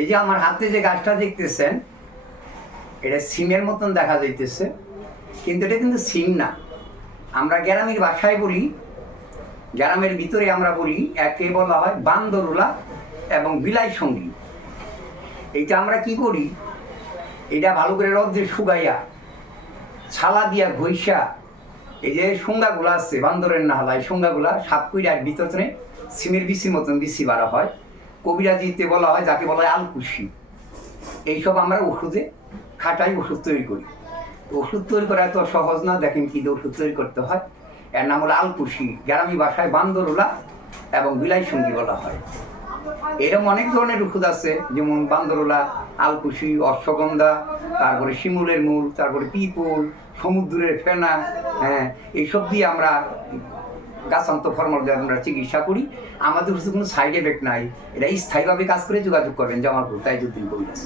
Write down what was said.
এই যে আমার হাতে যে গাছটা দেখতেছেন, এটা সিমের মতন দেখা যাইতেছে, কিন্তু এটা কিন্তু সিম না। আমরা গ্রামের ভাষায় বলি, গ্রামের ভিতরে আমরা বলি, একে বলা হয় বান্দরুলা এবং বিলাই সঙ্গী। এইটা আমরা কি করি, এটা ভালো করে রোদ্রে শুকাইয়া ছালা দিয়া ঘইসা, এই যে সুঙ্গাগুলা আছে বান্দরের নাহলা, এই সুঙ্গাগুলা সাপ কইরার ভিতরে সিমের বিচির মতন বিচি বাড়া হয়। কবিরাজিতে বলা হয় যাকে বলা হয় আলকুশি। এইসব আমরা ওষুধে খাটাই ওষুধ তৈরি করি। ওষুধ তৈরি করা এত সহজ না, দেখেন কি ওষুধ তৈরি করতে হয়। এর নাম হলো আলকুশি, গ্রামী ভাষায় বান্দরুলা এবং বিলাই সঙ্গী বলা হয়। এরকম অনেক ধরনের ওষুধ আছে, যেমন বান্দরুলা, আলকুশি, অশ্বগন্ধা, তারপরে শিমুলের মূল, তারপরে পিপল, সমুদ্রের ফেনা, হ্যাঁ, এইসব দিয়ে আমরা গাছান্ত ফর্মাল দিয়ে আমরা চিকিৎসা করি। আমাদের ওষুধ কোনো সাইড এফেক্ট নাই, এটা স্থায়ীভাবে কাজ করে। যোগাযোগ করবেন জামালপুর তাইজউদ্দিন কবিরাজ।